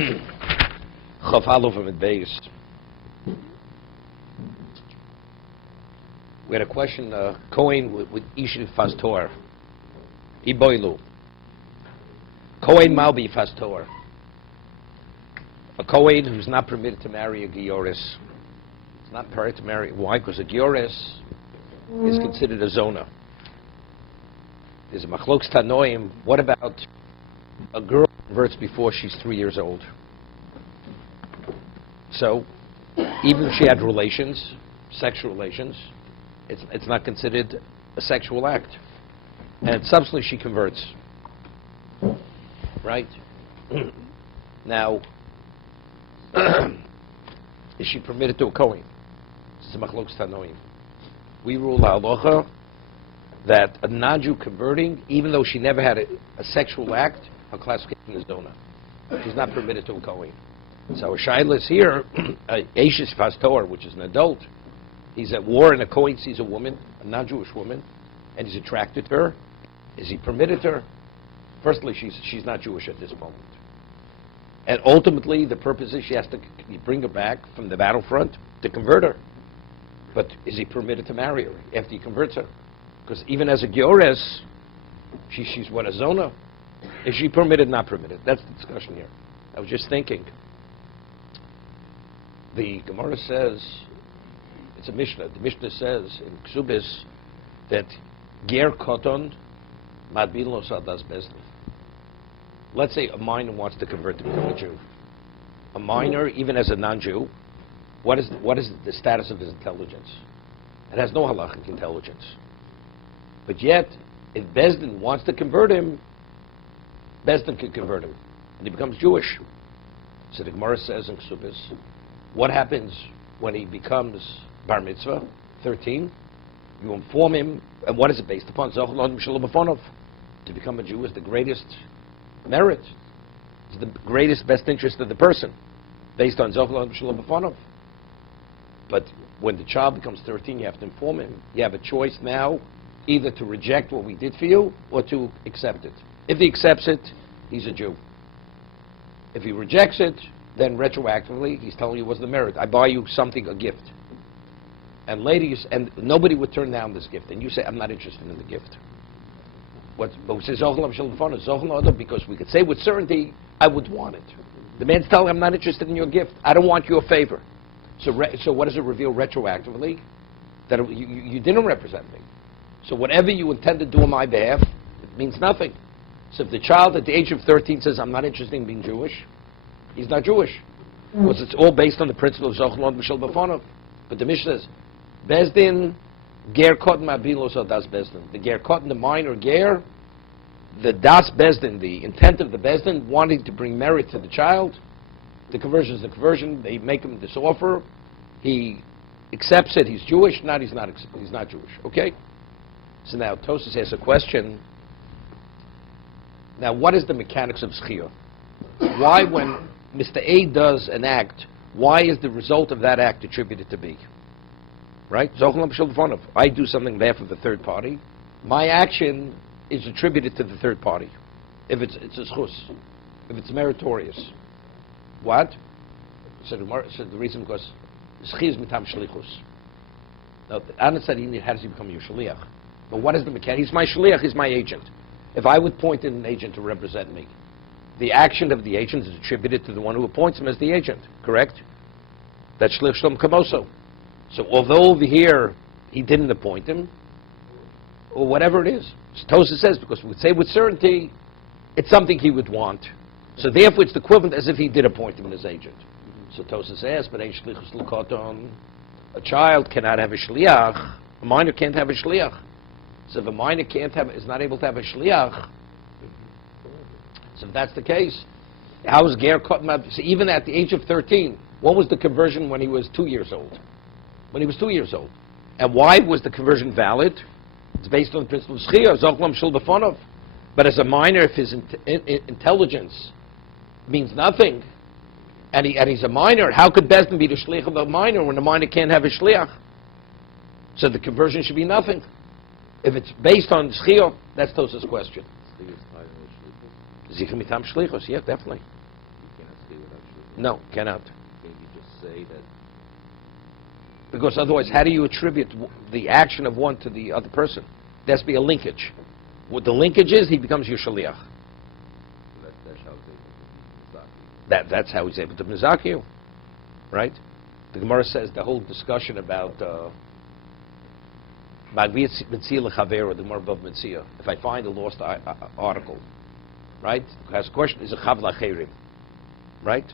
Chaf Aleph Amud Beis. We had a question, Kohen with Ishiv Fastor. Iboilu. Kohen Malbi Fastor. A Kohen who's not permitted to marry a Gioris. It's not permitted to marry. Why? Because a Gioris is considered a Zona. There's a Machlokes Tanoim. What about a girl who converts before she's 3 years old? So, even if she had relations, sexual relations, it's not considered a sexual act. And subsequently she converts. Right? Now, is she permitted to a Kohen? This is a Machlokes Tanoim. We rule halacha that a non-Jew converting, even though she never had a sexual act, her classification is Dona. She's not permitted to a Kohen. So a Shaila is here, Eishes Pastor, which is an adult. He's at war and a Kohen sees a woman, a non-Jewish woman, and he's attracted to her. Is he permitted to her? Firstly, she's not Jewish at this moment. And ultimately, the purpose is she has to bring her back from the battlefront to convert her. But is he permitted to marry her after he converts her? Because even as a Giores, she's what, a Zona? Is she permitted, not permitted? That's the discussion here. I was just thinking. The Gemara says, it's a Mishnah. The Mishnah says in Ksubis that Ger Koton Madbin Lo Sadas Bezdin. Let's say a minor wants to convert to become a Jew. A minor, even as a non-Jew, what is the status of his intelligence? It has no halachic intelligence. But yet, if Bezdin wants to convert him, Bezdin can convert him, and he becomes Jewish. So the Gemara says in Ksubis, what happens when he becomes Bar Mitzvah, 13? You inform him, and what is it based upon? To become a Jew is the greatest merit. It's the greatest, best interest of the person, based on Zochalon B'Shalom B'Fonov. But when the child becomes 13, you have to inform him. You have a choice now, either to reject what we did for you, or to accept it. If he accepts it, he's a Jew. If he rejects it, then retroactively, he's telling you what's the merit. I buy you something, a gift. And ladies, and nobody would turn down this gift. And you say, I'm not interested in the gift. But we say, because we could say with certainty, I would want it. The man's telling, I'm not interested in your gift. I don't want your favor. So what does it reveal retroactively? That you didn't represent me. So whatever you intend to do on my behalf, it means nothing. So if the child at the age of 13 says, I'm not interested in being Jewish, he's not Jewish. Because it's all based on the principle of Zochalon B'Shel B'Fonov. But the Mishnah says, Bezdin, Ger Kotten Ma'bilos al Das Bezdin. The Ger Kotten, the minor Ger, the Das Bezdin, the intent of the Bezdin, wanting to bring merit to the child. The conversion is the conversion. They make him this offer. He accepts it. He's Jewish. Not he's not Jewish. Okay? So now Tosas asks a question. Now, what is the mechanics of Zchiyah? Why, when Mr. A does an act, why is the result of that act attributed to B? Right? I do something on behalf of the third party. My action is attributed to the third party. If it's a schus, if it's meritorious. What? So the reason because Zchiyah is mitam shlichus. Now, Anna said, how does he become your shliach? But what is the mechanic? He's my shliach, he's my agent. If I would point in an agent to represent me, the action of the agent is attributed to the one who appoints him as the agent, correct? That's shlich shlom kamoso. So although over here he didn't appoint him, or whatever it is, Tosha says, because we would say with certainty, it's something he would want. So therefore it's the equivalent as if he did appoint him as agent. So Tosha says, but a child cannot have a shliach, a minor can't have a shliach. So if a minor is not able to have a shliach, so if that's the case, how is Ger Kotten? So even at the age of 13, what was the conversion when he was 2 years old? When he was 2 years old. And why was the conversion valid? It's based on the principle of Zchiyah, Zochlam Shul B'Fonov. But as a minor, if his intelligence means nothing, and he's a minor, how could Bezdin be the shliach of a minor when a minor can't have a shliach? So the conversion should be nothing. If it's based on Zchiyah, that's Tosa's question. Zchiyah mitam shlichus, yeah, definitely. You can't stay without No, cannot. Can you just say that? Because otherwise, how do you attribute the action of one to the other person? There has to be a linkage. What the linkage is, he becomes your shaliach. That's how he's able to mizaki. That's how he's able to mizaki you, right? The Gemara says the whole discussion about Magviyat Mitzia L'Chaver, the Gemara above Mitzia. If I find a lost article, right? It has a question: is a chav l'cherim, right?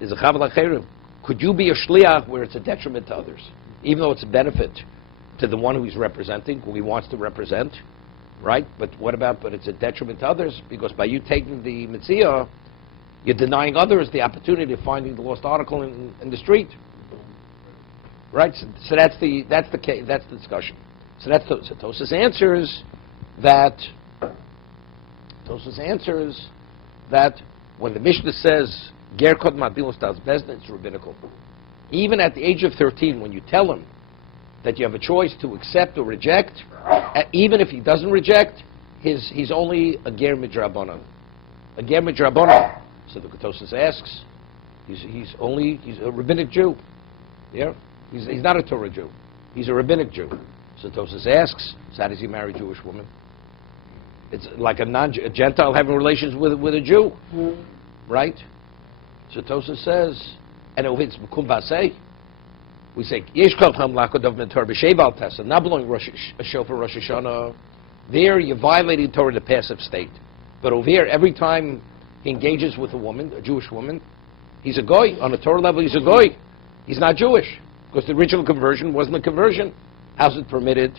Is a chav l'cherim? Could you be a shliach where it's a detriment to others, even though it's a benefit to the one who he's representing, who he wants to represent, right? But what about? But it's a detriment to others because by you taking the mitzvah, you're denying others the opportunity of finding the lost article in the street, right? So that's the discussion. So Tosfos answers that. Tosfos answers that when the Mishnah says Ger Kod Madilos Das Bezdin, it's rabbinical. Even at the age of 13, when you tell him that you have a choice to accept or reject, even if he doesn't reject, he's only a Ger Midrabanan. A Ger Midrabanan. So the Tosfos asks, he's a rabbinic Jew. Yeah? He's not a Torah Jew. He's a rabbinic Jew. So Tosfos asks, so how does he marry a Jewish woman? It's like a Gentile having relations with a Jew. Right? So Tosfos says, and it's B'kum Basei. We say, Yesh Kol Cham Lakodov Men Torah B'Sheval Tessa, not blowing a shofar Rosh Hashanah. There, you're violating Torah in the passive state. But over here, every time he engages with a woman, a Jewish woman, he's a goy. On a Torah level, he's a goy. He's not Jewish. Because the original conversion wasn't a conversion. How's it permitted?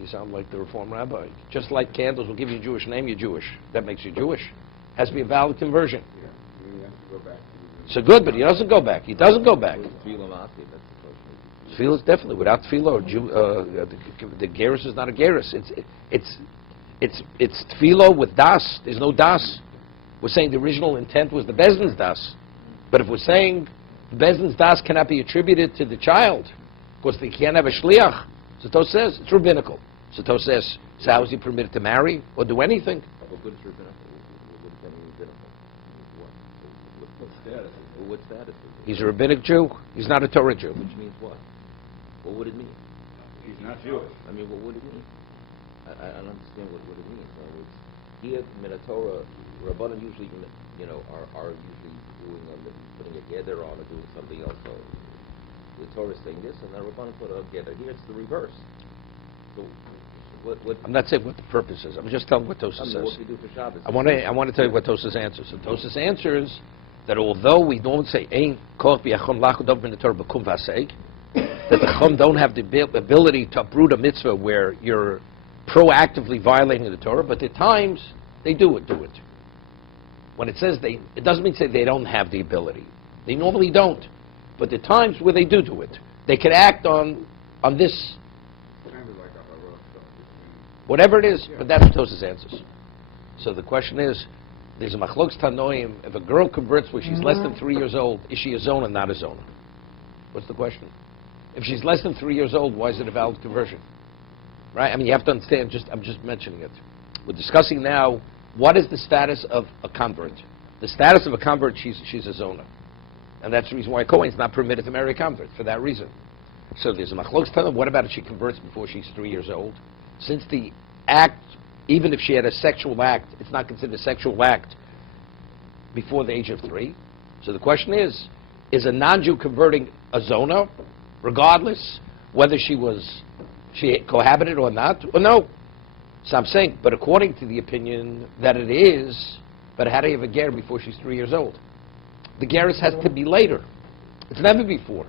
You sound like the Reform rabbi. Just like candles will give you a Jewish name, you're Jewish. That makes you Jewish. Has to be a valid conversion. So good, but he doesn't go back. He doesn't go back. Tefillah is definitely without tefillah. The gerus is not a gerus. It's tefillah with das. There's no das. We're saying the original intent was the bezdin's das, but if we're saying the bezdin's das cannot be attributed to the child because they can't have a shliach, so Tosfos says it's rabbinical. So Tosfos says, so how is he permitted to marry or do anything? What status? He's a rabbinic Jew. He's not a Torah Jew. Which means what? What would it mean? He's not Jewish. I mean, what would it mean? I don't understand what it means. So it's here in a Torah, Rabbanan usually, are usually doing putting a gather on or doing something else. So the Torah is saying this, and the Rabbanan put a gather. Here it's the reverse. So what? I'm not saying what the purpose is. I'm just telling what Tosfos says. What we do for Shabbos. I want to tell you what Tosfos answers. So Tosfos answers that although we don't say Ein Koch B'Yachon Lachudov Min Torah B'Kum Vaseg, that the Chum don't have the ability to uproot a mitzvah where you're proactively violating the Torah, but at times they do it. When it says it doesn't mean to say they don't have the ability. They normally don't. But the times where they do it, they can act on this, whatever it is, but that's what Tosfos answers. So the question is, there's a machlokes tanoim, if a girl converts when she's less than 3 years old, is she a zona, not a zona? What's the question? If she's less than 3 years old, why is it a valid conversion? Right? I mean, you have to understand, I'm just mentioning it. We're discussing now, what is the status of a convert? The status of a convert, she's a zona. And that's the reason why a Kohen is not permitted to marry a convert, for that reason. So there's a machlokes tanoim, what about if she converts before she's 3 years old? Since the act, even if she had a sexual act, it's not considered a sexual act before the age of 3. So the question is a non-Jew converting a zona, regardless whether she cohabited or not, or no? So I'm saying, but according to the opinion that it is, but how do you have a ger before she's 3 years old? The gerus has to be later. It's never before.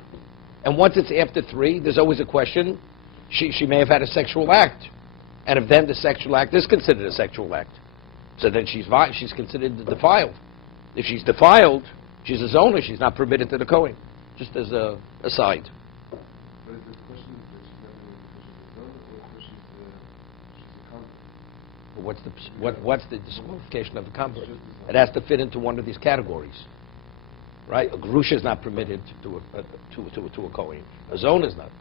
And once it's after 3, there's always a question, she may have had a sexual act. And if then the sexual act is considered a sexual act, so then she's considered defiled. If she's defiled, she's a zona, she's not permitted to the Kohen. Just as a aside. But the question is that she's not because she's a convert. But what's the disqualification of a convert? It has to fit into one of these categories. Right? A grusha is not permitted to a Kohen. A zona is not.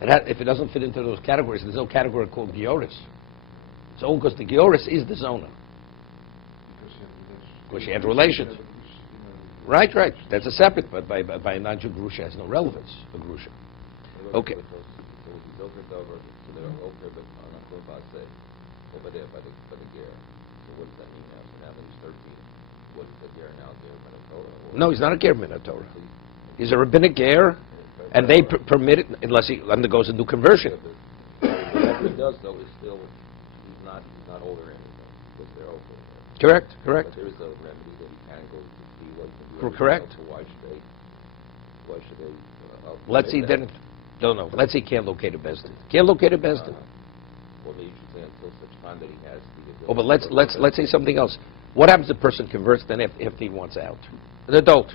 If it doesn't fit into those categories, there's no category called gioris. So because the Gioris is the zona. Because She had relations. Right. That's a separate, but by a non-Jew grusha has no relevance, a grusha. Okay. So he's over so they're over, but on a say over there by the ger. So what does that mean now? So now that he's 13, what is the ger now? Ger Minnesota? No, he's not a ger Torah. He's a rabbinic ger, and they permit it unless he undergoes a new conversion. Whatever he does, though, is still he's not older or anything because they're over. Correct. But there is a remedy that he can go to see what he can do. Correct. So why should they? Let's see then. No. Let's see. Can't locate a bezdin. Can't locate a bezdin. Well, maybe you should say until such time that he has. Oh, but let's say something else. What happens if the person converts then if he wants out? An adult.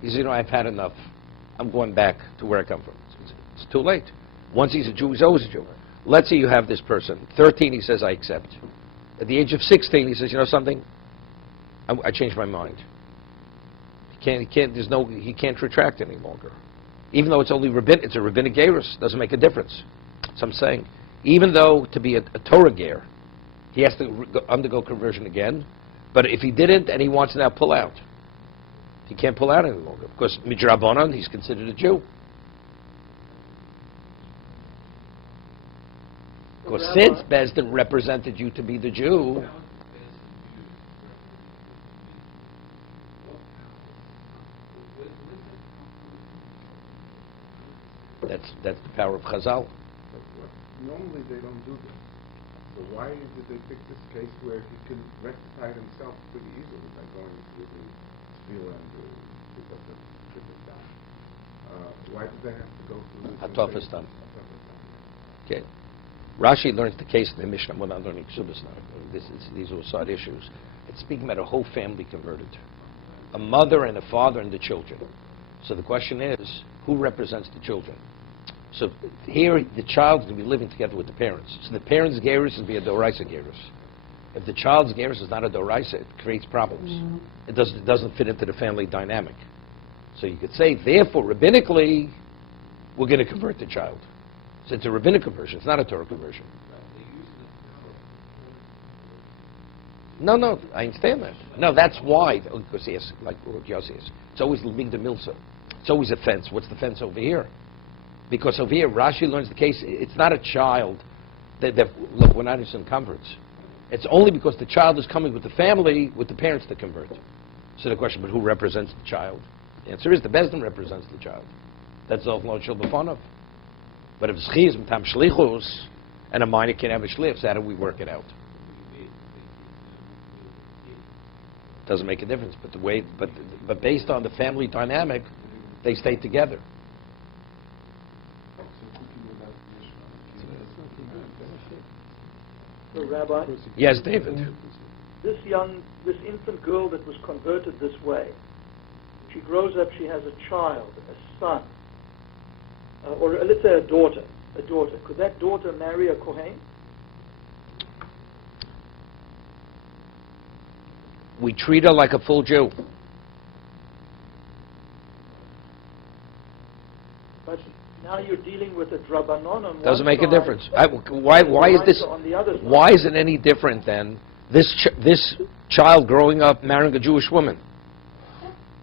He says, I've had enough. I'm going back to where I come from. It's too late. Once he's a Jew, he's always a Jew. Let's say you have this person. 13, he says, I accept. At the age of 16, he says, you know something? I changed my mind. He can't retract any longer. Even though it's only it's a rabbinic gerus, doesn't make a difference. So I'm saying, even though to be a Torah ger, he has to undergo conversion again, but if he didn't and he wants to now pull out, he can't pull out any longer. Because midrabanan, he's considered a Jew. Because since Bezdin represented you to be the Jew, that's the power of Chazal. Normally they don't do this. So why did they pick this case where he can rectify it himself pretty easily by going to the Sphere and pick up the triple down? Why did they have to go through this? Hatofistan. Okay. Rashi learns the case in the Mishnah. We're not learning Ksubas now. These are side issues. It's speaking about a whole family converted. A mother and a father and the children. So the question is, who represents the children? So here, the child is going to be living together with the parents. So the parents' gerus is be a doraisa gerus. If the child's gerus is not a doraisa, it creates problems. It doesn't fit into the family dynamic. So you could say, therefore, rabbinically, we're going to convert the child. So it's a rabbinic conversion. It's not a Torah conversion. No, I understand that. No, that's why. Because yes, like Yossi says, it's always Limig de Milsa. It's always a fence. What's the fence over here? Because over here, Rashi learns the case. It's not a child that look, we're not in converts. It's only because the child is coming with the family, with the parents that convert. So the question, but who represents the child? The answer is the Bezdin represents the child. That's all no shel b'fanav. But if Zchi is Matam Shlichus, and a minor can't have a Shlich, so how do we work it out? Doesn't make a difference. But based on the family dynamic, they stay together. So, Rabbi? Yes, David. This infant girl that was converted this way, she grows up, she has a child, a son, or let's say a daughter. Could that daughter marry a Kohen? We treat her like a full Jew. But now you're dealing with a drabanon on one Doesn't make a side, difference. Why is this? on the other side. Why is it any different than this child growing up marrying a Jewish woman?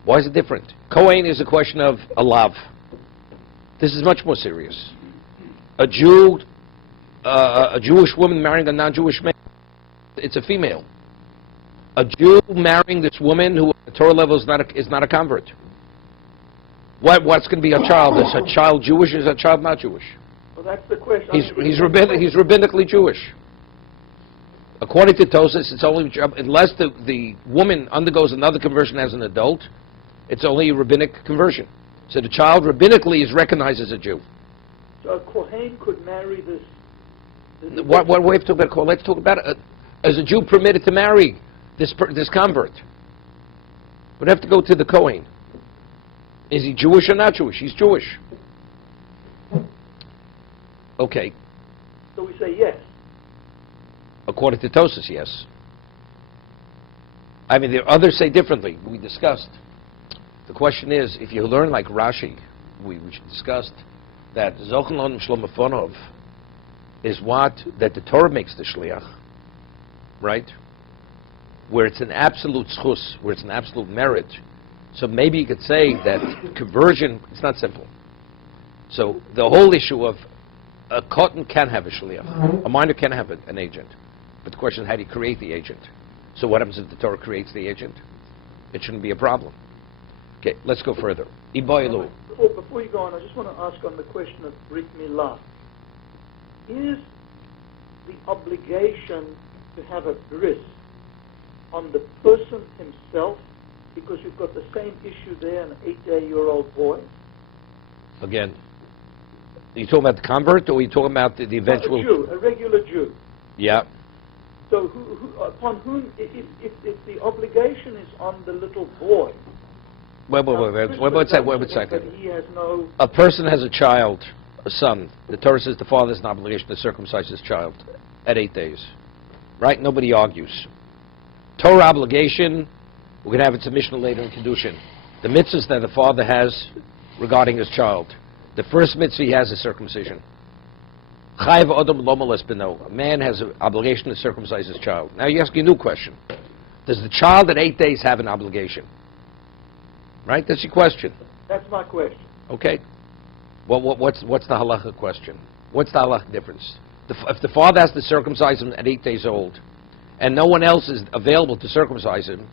Why is it different? Kohen is a question of a lav. This is much more serious. A Jewish woman marrying a non-Jewish man, it's a female. A Jew marrying this woman who at the Torah level is not a convert. What's going to be a child? Is a child Jewish? Is a child not Jewish? Well, that's the question. He's rabbinically Jewish. According to Tosas, it's only unless the woman undergoes another conversion as an adult, it's only a rabbinic conversion. So the child rabbinically is recognized as a Jew. So a Kohen could marry this. What we have to talk about? Let's talk about is a Jew permitted to marry this convert? We'd have to go to the Kohen. Is he Jewish or not Jewish? He's Jewish. Okay. So we say yes. According to Tosas, yes. I mean, the others say differently. We discussed. The question is, if you learn like Rashi, we discussed that Zochen Lo Shlomo Fonov is what that the Torah makes the shliach, right? Where it's an absolute schus, where it's an absolute merit. So maybe you could say that conversion, it's not simple. So the whole issue of a cotton can have a shliach, a minor can have an agent. But the question is, how do you create the agent? So what happens if the Torah creates the agent? It shouldn't be a problem. Okay, let's go further. Iboilu. Before you go on, I just want to ask on the question of Brit Milah. Is the obligation to have a bris on the person himself, because you've got the same issue there, an 8-year-old boy? Again, are you talking about the convert, or are you talking about the eventual... A Jew, a regular Jew. Yeah. So upon whom, if the obligation is on the little boy... Wait a second. He has no... A person has a child, a son. The Torah says the father has an obligation to circumcise his child at 8 days. Right? Nobody argues. Torah obligation, we're going to have its submission later in kiddushin. The mitzvahs that the father has regarding his child. The first mitzvah he has is circumcision. Chayav Adam lo moles beno. A man has an obligation to circumcise his child. Now you ask a new question. Does the child at 8 days have an obligation? Right? That's your question. That's my question. Okay. Well, what's the halacha question? What's the halacha difference? If the father has to circumcise him at 8 days old, and no one else is available to circumcise him,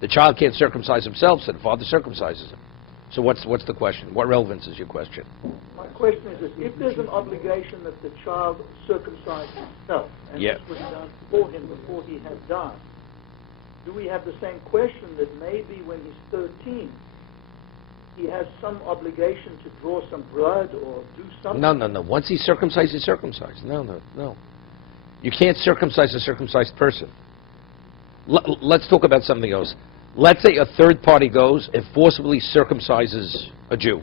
the child can't circumcise himself, so the father circumcises him. So what's the question? What relevance is your question? My question is this: if there's an obligation that the child circumcise himself, and this was done for him before he had died, do we have the same question that maybe when he's 13, he has some obligation to draw some blood or do something? No. Once he's circumcised, he's circumcised. No. You can't circumcise a circumcised person. Let's talk about something else. Let's say a third party goes and forcibly circumcises a Jew.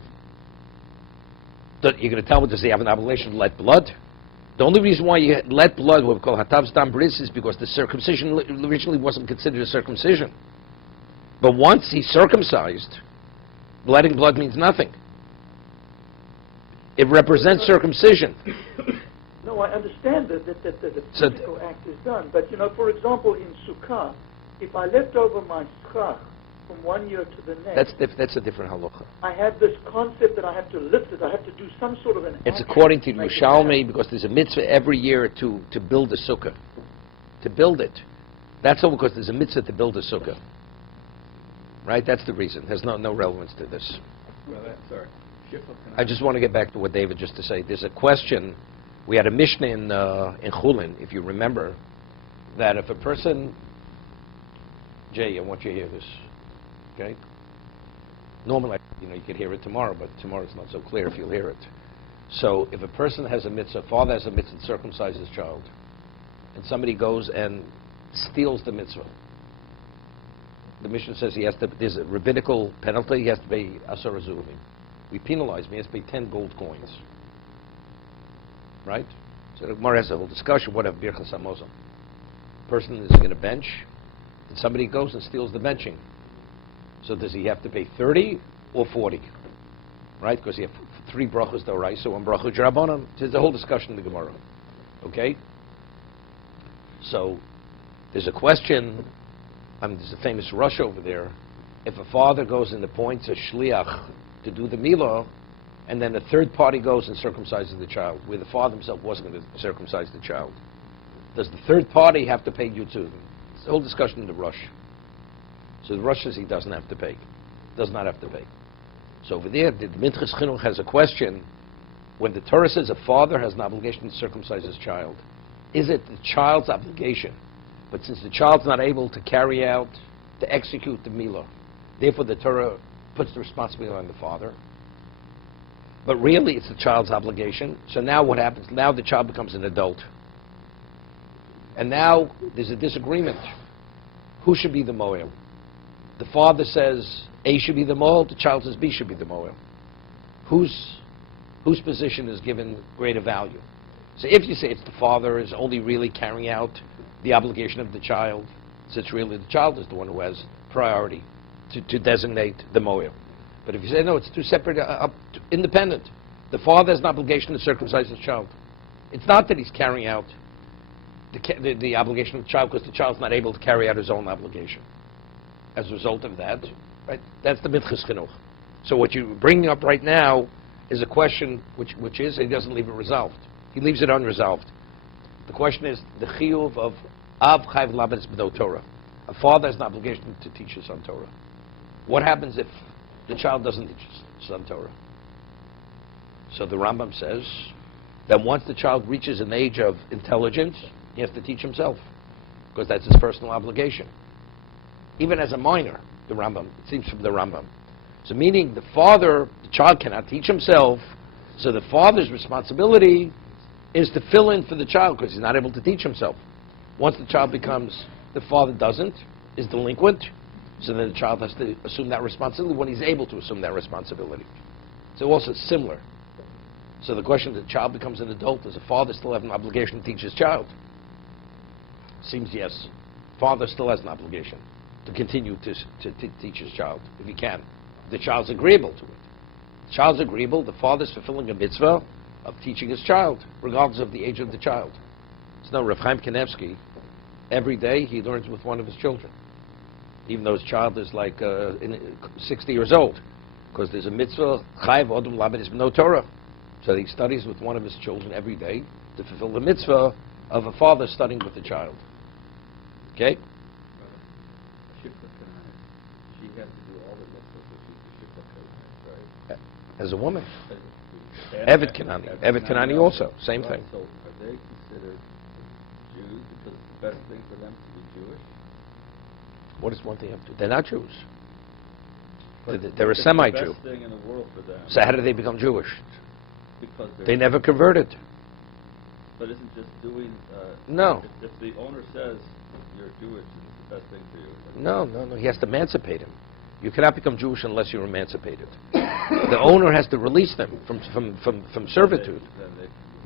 You're going to tell me, does he have an obligation to let blood? The only reason why you let blood, what we call hatav stam bris, is because the circumcision originally wasn't considered a circumcision. But once he's circumcised, letting blood means nothing. It represents circumcision. No, I understand that the physical act is done. But, for example, in Sukkah, if I left over my schach from 1 year to the next... That's a different halacha. I have this concept that I have to lift it. I have to do some sort of an It's action according to to make it Yerushalmi, because there's a mitzvah every year to build a sukkah. To build it. That's all because there's a mitzvah to build a sukkah. Right? That's the reason. There's no relevance to this. Well, sorry. I just want to get back to what David just to say. There's a question. We had a Mishnah in Chulin, if you remember, that if a person... Jay, I want you to hear this. Okay? Normally, you could hear it tomorrow, but tomorrow it's not so clear if you'll hear it. So if a person has a mitzvah, father has a mitzvah to circumcise his child, and somebody goes and steals the mitzvah, the Mishnah says there's a rabbinical penalty, he has to pay asar azuvim. We penalize him, he has to pay 10 gold coins. Right? So the Gemara has a whole discussion, what if birchas hamozon? Person is going to bench, and somebody goes and steals the benching. So does he have to pay 30 or 40? Right? Because you have 3 brachos d'oraisa, 1 bracha d'rabbanan. There's a whole discussion in the Gemara. Okay? So there's a question, there's a famous rush over there. If a father goes and appoints a shliach to do the milah, and then a third party goes and circumcises the child, where the father himself wasn't going to circumcise the child, does the third party have to pay you too? It's the whole discussion in the rush. So the rush says he doesn't have to pay. Does not have to pay. So over there, the Minchas Chinuch has a question. When the Torah says a father has an obligation to circumcise his child, is it the child's obligation? But since the child's not able to carry out, to execute the milah, therefore the Torah puts the responsibility on the father. But really it's the child's obligation. So now what happens? Now the child becomes an adult. And now there's a disagreement. Who should be the moel? The father says A should be the moel, the child says B should be the moel. Whose position is given greater value? So if you say it's the father is only really carrying out the obligation of the child, so it's really the child is the one who has priority to designate the moel. But if you say no, it's two separate, independent. The father has an obligation to circumcise his child. It's not that he's carrying out the obligation of the child because the child's not able to carry out his own obligation. As a result of that, right? That's the Minchas Chinuch. So what you're bringing up right now is a question which is, he doesn't leave it resolved. He leaves it unresolved. The question is the chiyuv of Av Chayv Labetz B'do Torah. A father has an obligation to teach his son Torah. What happens if the child doesn't teach his son Torah? So the Rambam says that once the child reaches an age of intelligence, he has to teach himself, because that's his personal obligation. Even as a minor, the Rambam, it seems from the Rambam. So meaning the child cannot teach himself, so the father's responsibility is to fill in for the child because he's not able to teach himself. Once the child the father is delinquent, so then the child has to assume that responsibility when he's able to assume that responsibility. So also similar. So the question, the child becomes an adult, does the father still have an obligation to teach his child? Seems yes. Father still has an obligation to continue to teach his child, if he can. The child's agreeable to it. The child's agreeable, the father's fulfilling a mitzvah of teaching his child, regardless of the age of the child. So Rav Chaim Kanievsky, every day he learns with one of his children, even though his child is like 60 years old, because there's a mitzvah, Chayv Odom Lamed B'no Torah. So he studies with one of his children every day to fulfill the mitzvah of a father studying with the child. Okay? She has to do all the mitzvahs that she's right? As a woman. Evet Kanani also, same thing. So are they considered Jews because it's the best thing for them to be Jewish? What is one thing have to? They're not Jews. They're a semi-Jew. The best thing in the world for them. So how did they become Jewish? Because they never converted. But isn't just doing... no. If the owner says you're Jewish, it's the best thing for you. No. He has to emancipate him. You cannot become Jewish unless you're emancipated. The owner has to release them from servitude.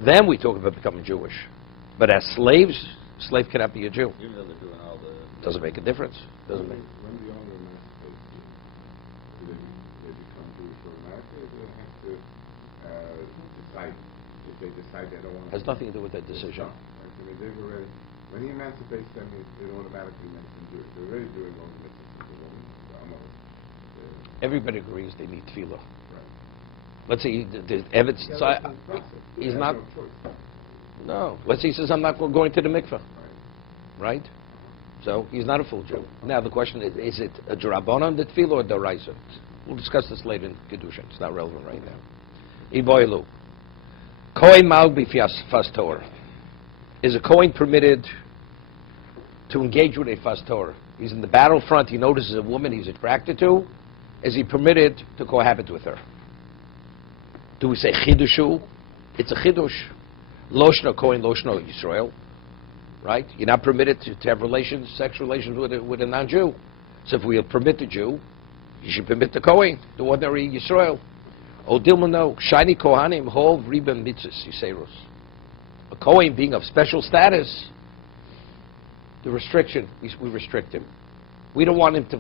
Then we talk about becoming Jewish. But as slaves, slave cannot be a Jew. Even though they're doing all the... Doesn't make a difference. Doesn't make. When the owner emancipates you, do they become Jewish automatically, or do they have to decide, if they decide they don't want to... Has nothing to do with that decision. I mean, they've already... When he emancipates them, it automatically makes them Jewish. They're already doing all the mitzvahs of the woman. Everybody agrees they need tefillah. Right. Let's say Evet's he's not. No. Let's say he says, I'm not going to the mikveh. Right? So he's not a full Jew. Now the question is it a Drabanan, the tefillah, or Doraisa? We'll discuss this later in kiddushin. It's not relevant right now. Iboilu. Kohen Malbi Fas Torah. Is a Kohen permitted to engage with a Fas Torah? He's in the battlefront, he notices a woman he's attracted to. Is he permitted to cohabit with her? Do we say chidushu? It's a chidush. Loshno Kohen, Loshno Yisrael. Right? You're not permitted to have sex relations with a non-Jew. So if we permit the Jew, you should permit the Kohen, the ordinary Yisrael. Odilmano, shiny Kohanim, hov ribem mitzvahs yiserus. A Kohen being of special status, the restriction, we restrict him. We don't want him to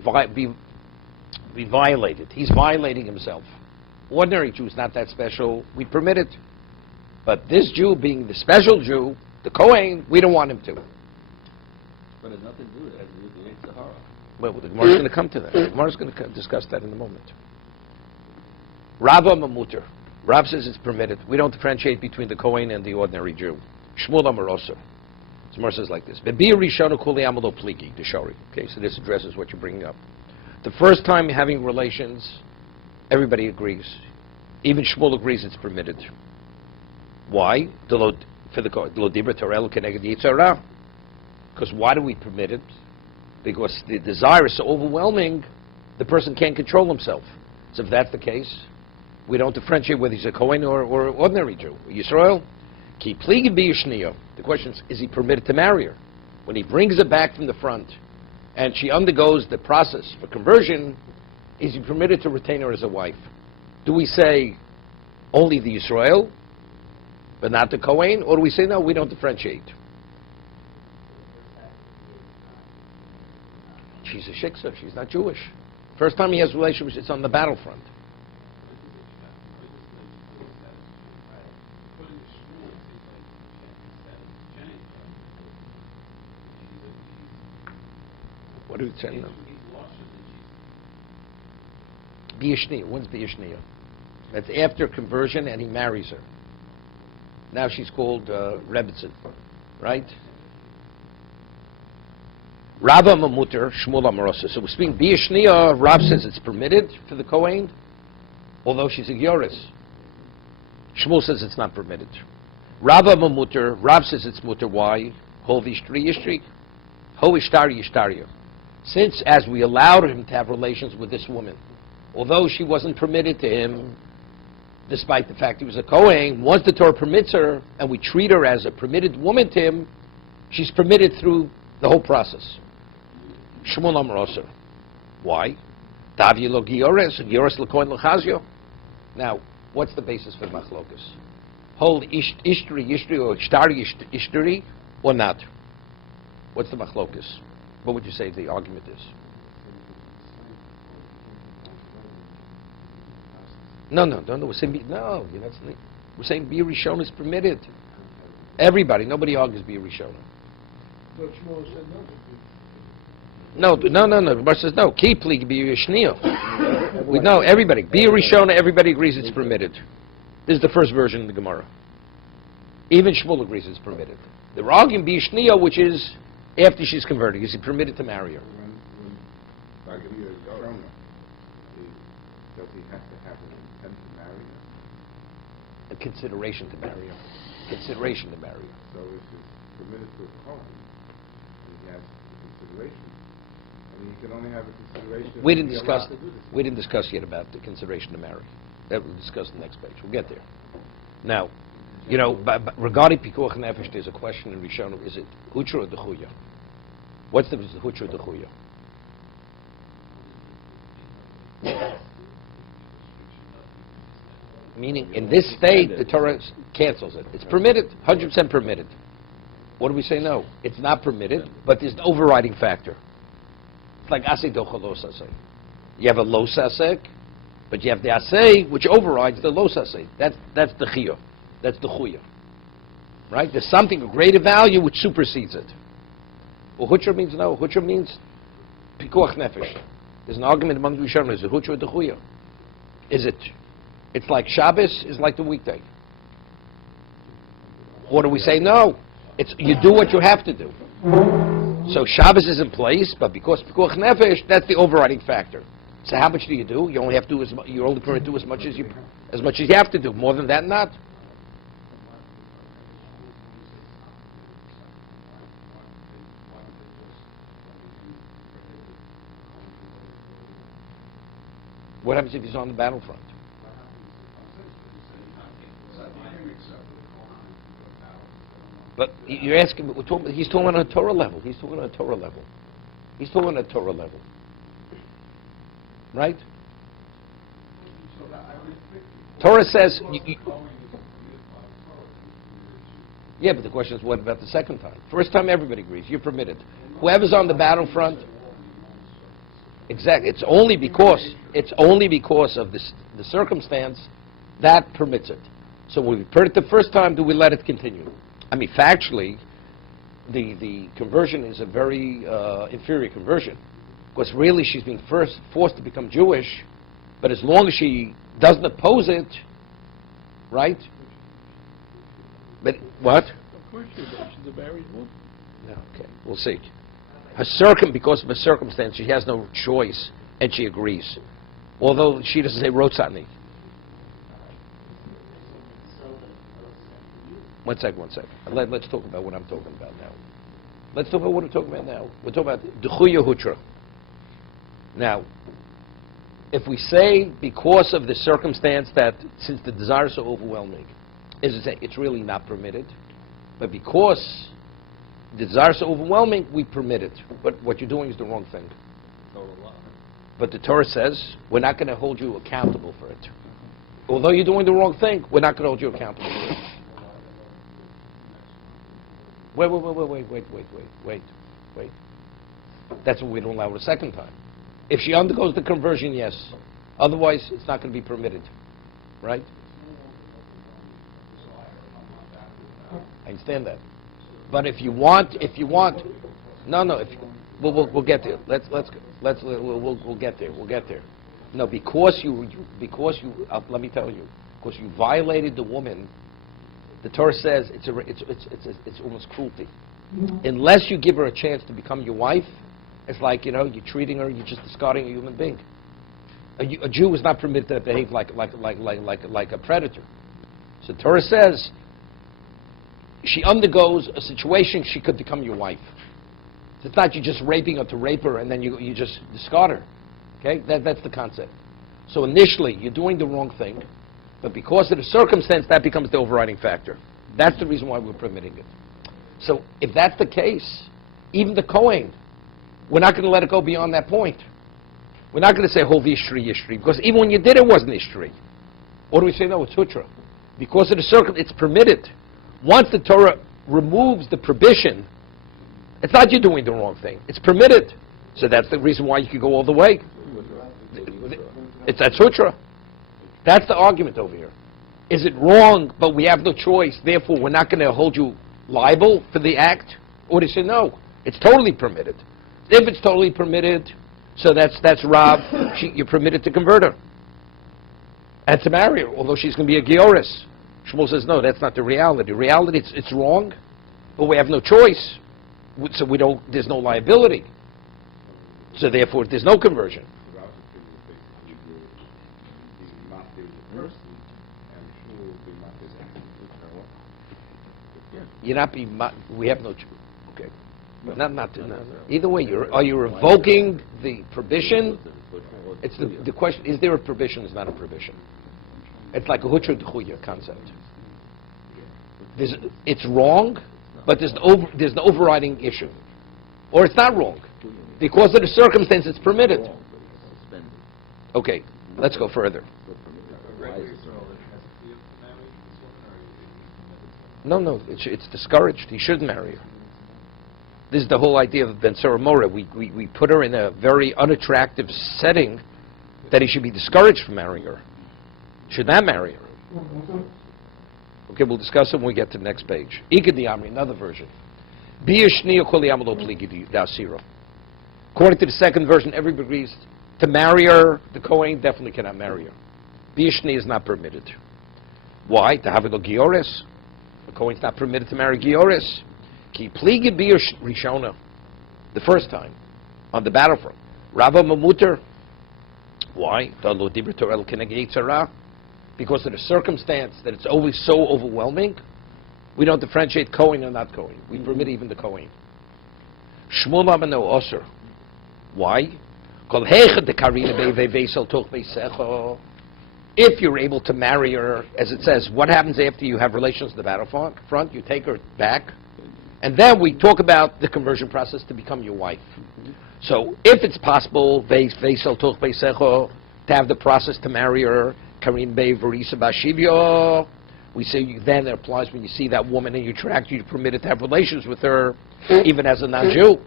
be violated. He's violating himself. Ordinary Jew is not that special. We permit it. But this Jew being the special Jew, the Kohen, we don't want him to. But it has nothing to do with it. It has to do with the Yetzer Hara. Well, the Gemara is going to come to that. The Gemara is going to discuss that in a moment. Rava Mamuter. Rav says it's permitted. We don't differentiate between the Kohen and the ordinary Jew. Shmuel Amarosa. The Gemara says like this. Okay, so this addresses what you're bringing up. The first time having relations, everybody agrees. Even Shmuel agrees it's permitted. Why? Because why do we permit it? Because the desire is so overwhelming, the person can't control himself. So if that's the case, we don't differentiate whether he's a Kohen or ordinary Jew. Yisrael, the question is he permitted to marry her? When he brings her back from the front and she undergoes the process for conversion, is he permitted to retain her as a wife? Do we say only the Yisrael, but not the Kohen? Or do we say, no, we don't differentiate? She's a shiksa, she's not Jewish. First time he has relationships, it's on the battlefront. What do we say now? Biyashniya. When's Biyashniya? That's after conversion, and he marries her. Now she's called Rebbetzin, right? Rava Mamuter, Shmuel Amarosa. So we're speaking Biyashniya. Rav says it's permitted for the Kohen, although she's a Yoris. Shmuel says it's not permitted. Rava Mamuter. Rav says it's muter. Why? Hol Vishtri Yishtri. Ho Ishtari Yishtaria. Since, as we allowed him to have relations with this woman, although she wasn't permitted to him, despite the fact he was a Kohen, once the Torah permits her, and we treat her as a permitted woman to him, she's permitted through the whole process. Shmuel Amar Oser. Why? Tavi lo giores, giores lekohen lechazio. Now, what's the basis for the machlokas? Hold ishtri yishtri or ishtari ishtri or not? What's the machlokas? What would you say the argument is? No. We're saying we're saying B'ir Rishon is permitted. Everybody, nobody argues B'ir Rishon. But Shmuel said No. The Gemara says no. Keep B'ir Shniya. We know everybody. B'ir Rishon, everybody agrees it's permitted. This is the first version of the Gemara. Even Shmuel agrees it's permitted. They're arguing B'ir Shniya, which is after she's converted. Is he permitted to marry her? When B'ir Shona, does he have to have an intent to marry her? A consideration to marry her. Consideration to marry her. So if it's permitted to a Kohen, and he has consideration, I mean, he can only have a consideration. We if didn't he's discuss. allowed to do this. We didn't discuss yet about the consideration to marry. That we'll discuss the next page. We'll get there. Now, regarding pikuach nefesh, there's a question in Rishon: is it hutra or dechuya? What's the difference between hutra and dechuya? Meaning, in this state, the Torah cancels it. It's permitted, 100% permitted. What do we say? No, it's not permitted, but there's an overriding factor. It's like asay docha lo saseh. You have a lo sasek, but you have the asay, which overrides the lo saseh. That's the chiyah. That's the chuya. Right? There's something of greater value which supersedes it. Well, hutra means no. Hutra means pikuach nefesh. There's an argument among the Rishonim. Is it hutra or the chuya? Is it? It's like Shabbos is like the weekday. Or do we say no? It's you do what you have to do. So Shabbos is in place, but because pikuach nefesh, that's the overriding factor. So how much do? You only have to do you're only permitted to do as much as you have to do. More than that, not. What happens if he's on the battlefront? But you're asking, he's talking on a Torah level. Right? Torah says... yeah, but the question is, what about the second time? First time, everybody agrees. You're permitted. Whoever's on the battlefront... Exactly. It's only because of the circumstance that permits it. So when we permit it the first time, do we let it continue? I mean, factually, the conversion is a very inferior conversion, because really she's being forced to become Jewish, but as long as she doesn't oppose it, right? But what? Of course she's a married woman. No, okay, we'll see. Because of a circumstance, she has no choice, and she agrees. Although she doesn't say rotzani. One second. Let's talk about what I'm talking about now. We're talking about dechuya hutra. Now, if we say because of the circumstance that since the desire is so overwhelming, is to say it's really not permitted, but because the desire is so overwhelming, we permit it. But what you're doing is the wrong thing. But the Torah says we're not going to hold you accountable for it. Although you're doing the wrong thing, we're not going to hold you accountable for it. Wait. That's what we don't allow it a second time. If she undergoes the conversion, yes. Otherwise, it's not going to be permitted. Right? I understand that. But if you want, We'll get there. We'll get there. We'll get there. No, because you let me tell you, because you violated the woman. The Torah says it's almost cruelty. Unless you give her a chance to become your wife, it's like you're treating her, you're just discarding a human being. A Jew is not permitted to behave like a predator. So the Torah says she undergoes a situation, she could become your wife. So it's not you just raping her to rape her and then you just discard her. Okay, that's the concept. So initially you're doing the wrong thing, but because of the circumstance, that becomes the overriding factor. That's the reason why we're permitting it. So if that's the case, even the Kohen, we're not going to let it go beyond that point. We're not going to say, Hov Yishtri, Yishtri, because even when you did it wasn't Yishtri. Or do we say, no, it's Hutra? Because of the circumstance, it's permitted. Once the Torah removes the prohibition, it's not you doing the wrong thing. It's permitted. So that's the reason why you can go all the way. That's Hutra. That's the argument over here. Is it wrong, but we have no choice, therefore we're not going to hold you liable for the act? Or they say, no, it's totally permitted. If it's totally permitted, so that's Rob, you're permitted to convert her. And to marry her, although she's going to be a Gioris. Shmuel says, no, that's not the reality. Reality, it's wrong, but we have no choice. So there's no liability. So therefore, there's no conversion. We have no choice. Okay. But not. Either way, are you revoking the prohibition? It's the question, is there a prohibition? It's not a prohibition. It's like a hutra d'chuya concept. It's wrong, but there's an overriding issue. Or it's not wrong. Because of the circumstance, it's permitted. Okay, let's go further. No, it's discouraged. He shouldn't marry her. This is the whole idea of Ben Sarah Mora. We put her in a very unattractive setting that he should be discouraged from marrying her. Should not marry her. Okay, we'll discuss it when we get to the next page. Ikadi Amri, another version. According to the second version, everybody agrees to marry her. The Kohen definitely cannot marry her. Biyashni is not permitted. Why? To have a Giores. The Kohen's not permitted to marry Gioris. Ki pligi biush rishona, the first time on the battlefront. Rabba mamuter. Why? Because of the circumstance that it's always so overwhelming. We don't differentiate Kohen or not Kohen. We permit even the Kohen. Shmuel amano osir. Why? If you're able to marry her, as it says, what happens after you have relations at the battlefront? You take her back, and then we talk about the conversion process to become your wife. So if it's possible, to have the process to marry her, we say then it applies when you see that woman and you attract, you're permitted to have relations with her, even as a non-Jew.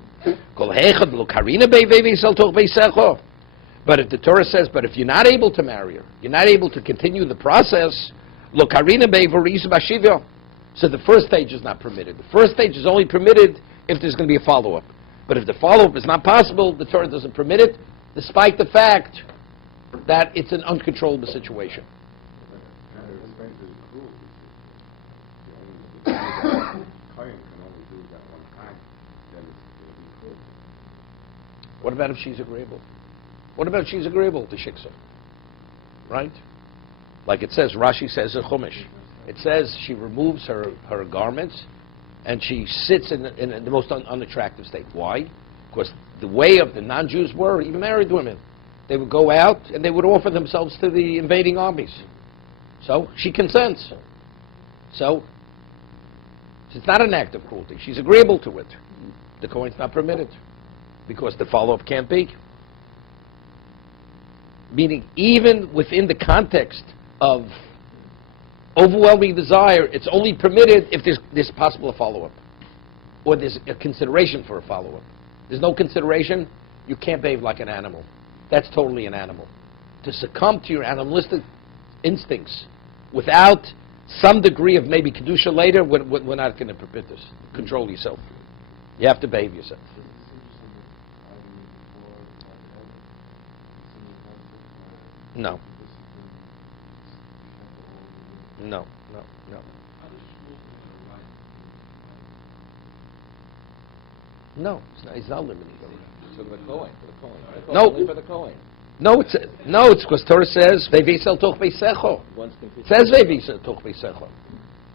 But if the Torah says, but if you're not able to marry her, you're not able to continue the process, so the first stage is not permitted. The first stage is only permitted if there's going to be a follow-up. But if the follow-up is not possible, the Torah doesn't permit it, despite the fact that it's an uncontrollable situation. What about if she's agreeable? What about if she's agreeable to shiksa? Right? Like it says, Rashi says in Chumash. It says she removes her garments and she sits in the most unattractive state. Why? Because the way of the non-Jews were, even married women, they would go out and they would offer themselves to the invading armies. So she consents. So it's not an act of cruelty. She's agreeable to it. The Kohen's not permitted because the follow-up can't be. Meaning, even within the context of overwhelming desire, it's only permitted if there's possible a follow-up. Or there's a consideration for a follow-up. There's no consideration, you can't behave like an animal. That's totally an animal. To succumb to your animalistic instincts without some degree of maybe kedusha later, we're not going to permit this. Control yourself. You have to behave yourself. No. No. No, it's not limited. So the Kohen, No. Only for the Kohen. No, it's because Torah says Vayishlach toch beisecho. Once It completed. says Vayishlach toch beisecho.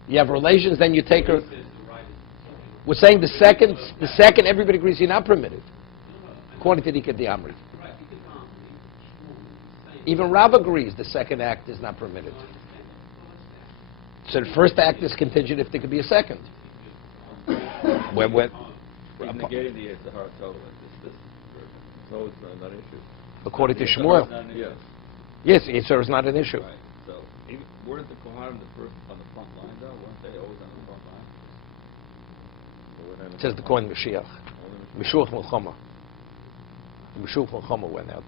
You have relations, then you take her. We're saying the second, everybody agrees you're not permitted, according to Dika Diamri. Even Rav agrees the second act is not permitted. So the first act is contingent if there could be a second. When He's negating the Yitzhar totally. So it's not an issue. according to Shmuel, Yes. yes, Yitzhar is not an issue. Right. So weren't the Kohanim the first on the front line, though? Weren't they always on the front line? It says the Kohen Mashiach. Meshuach Melchama. Meshuach Melchama went out.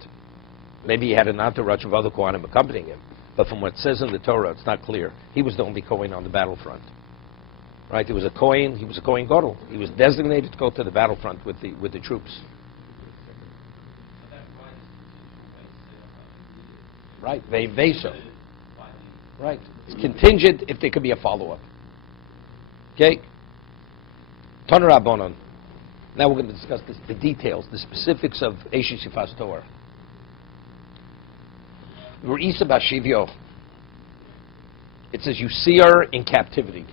Maybe he had an entourage of other Kohanim accompanying him, but from what it says in the Torah, it's not clear. He was the only Kohen on the battlefront. Right? He was a Kohen Gadol. He was designated to go to the battlefront with the troops. Right? Ve'veso. Right. It's contingent if there could be a follow-up. Okay? Toner Rabbanon. Now we're going to discuss the details, the specifics of Eishes Yifas Torah. Re'isa Bashivyo. It says you see her in captivity.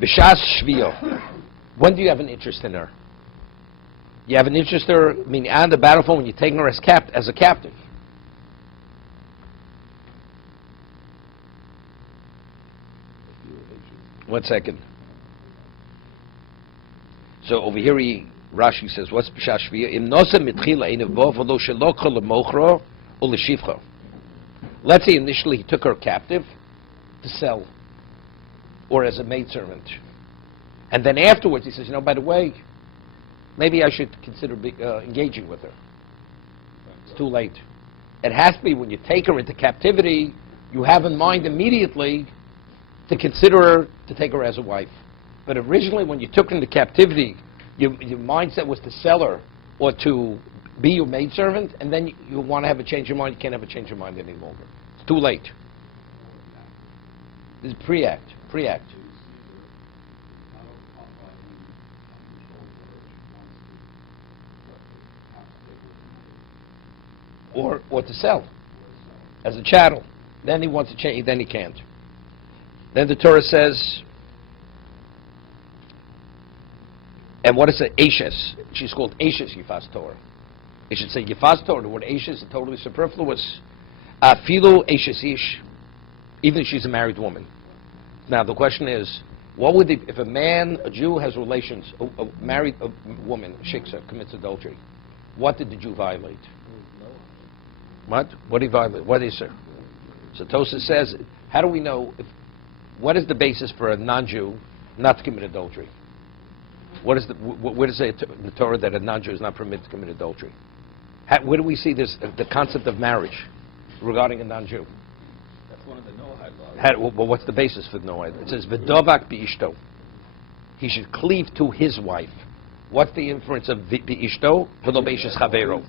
B'shas Shviyo. When do you have an interest in her? You have an interest in her, meaning on the battlefield when you're taking her as a captive. 1 second. So over here, Rashi says, "What's b'shas shviya? Im nosa mitchila einav bo v'lo shelokha lemochro or leshivcha." Let's say initially he took her captive to sell, or as a maidservant, and then afterwards he says, by the way, maybe I should consider engaging with her. It's too late. It has to be when you take her into captivity, you have in mind immediately to consider her, to take her as a wife. But originally, when you took her into captivity, your mindset was to sell her or to be your maidservant, and then you want to have a change of mind. You can't have a change of mind any longer. It's too late. This is pre-act. Or to sell as a chattel. Then he wants to change, then he can't. Then the Torah says, and what is it? Eishes. She's called Eishes Yifas Torah. It should say Yifas Torah. The word Eishes is totally superfluous. Afilu Eishes Ish. Even if she's a married woman. Now the question is, what would if a Jew has relations, a married woman, shiksa, commits adultery, what did the Jew violate? What? What did he violate? What is it? So Tosha says, how do we know what is the basis for a non-Jew not to commit adultery? Where does it say in the Torah that a non-Jew is not permitted to commit adultery? Where do we see this, the concept of marriage regarding a non-Jew? That's one of the Noahide laws. Well, what's the basis for Noahide? It says, V'dovak bi'ishto. He should cleave to his wife. What's the inference of bi'ishto? V'lo be'ishes chavero.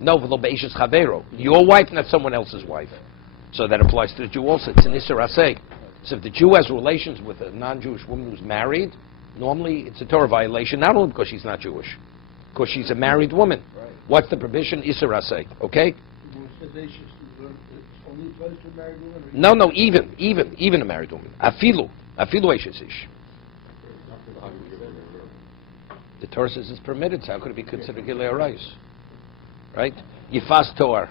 No, v'lo be'ishes chavero. Your wife, not someone else's wife. So that applies to the Jew also. It's an Isser Aseh. So if the Jew has relations with a non-Jewish woman who's married, normally it's a Torah violation, not only because she's not Jewish, because she's a married woman. Right. What's the prohibition? Isser Aseh. Okay? No, even a married woman. Afilu Eishes Ish. The Torah says it's permitted, so how could it be considered Gilei Arayos? Right? Yifas Torah.